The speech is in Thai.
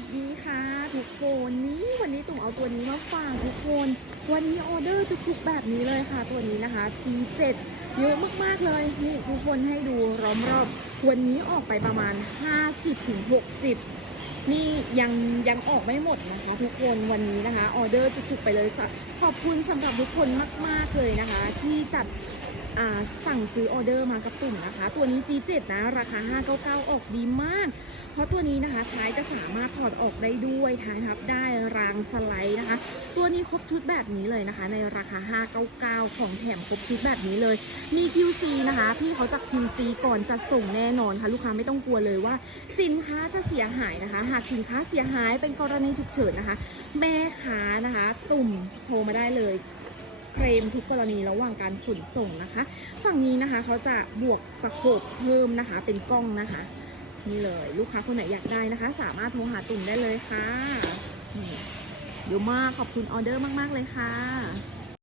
วัสดีค่ะทุกคนนี่วันนี้ตุ่มเอาตัวนี้มาฝากทุกคน วันนี้ออเดอร์จุกๆแบบนี้เลยค่ะตัวนี้นะคะ T7 เยอะมากๆเลยนี่ทุกคนให้ดูล้อมรอบวันนี้ออกไปประมาณ 50-60 นี่ยังยังออกไม่หมดนะคะ ทุกคนวันนี้นะคะออเดอร์จุกๆไปเลยค่ะขอบคุณสำหรับทุกคนมากๆเลยนะคะ ที่จัด สั่งซื้อออเดอร์มากับตุ่มนะคะ ตัวนี้ G7 นะราคา 599 ออกดีมาก เพราะตัวนี้นะคะท้ายจะสามารถถอดออกได้ด้วยท้ายทับได้รางสไลด์นะคะ ตัวนี้ครบชุดแบบนี้เลยนะคะ ในราคา 599 ของแถมครบชุดแบบนี้เลย มี QC นะคะ พี่เขาจะ QC ก่อนจะส่งแน่นอนค่ะลูกค้าไม่ต้องกลัวเลยว่า สินค้าจะเสียหายนะคะ หากสินค้าเสียหายเป็นกรณีฉุกเฉินนะคะ แม่ค้านะคะ ตุ่มโทรมาได้เลย เคลมทุกกรณีระหว่างการขนส่งนะคะ ฝั่งนี้นะคะเขาจะบวกสโคบเพิ่มนะคะ เป็นกล้องนะคะ นี่เลย ลูกค้าคนไหนอยากได้นะคะ สามารถโทรหาตุ่มได้เลยค่ะเดี๋ยวมากขอบคุณออเดอร์มาก ๆ เลยค่ะ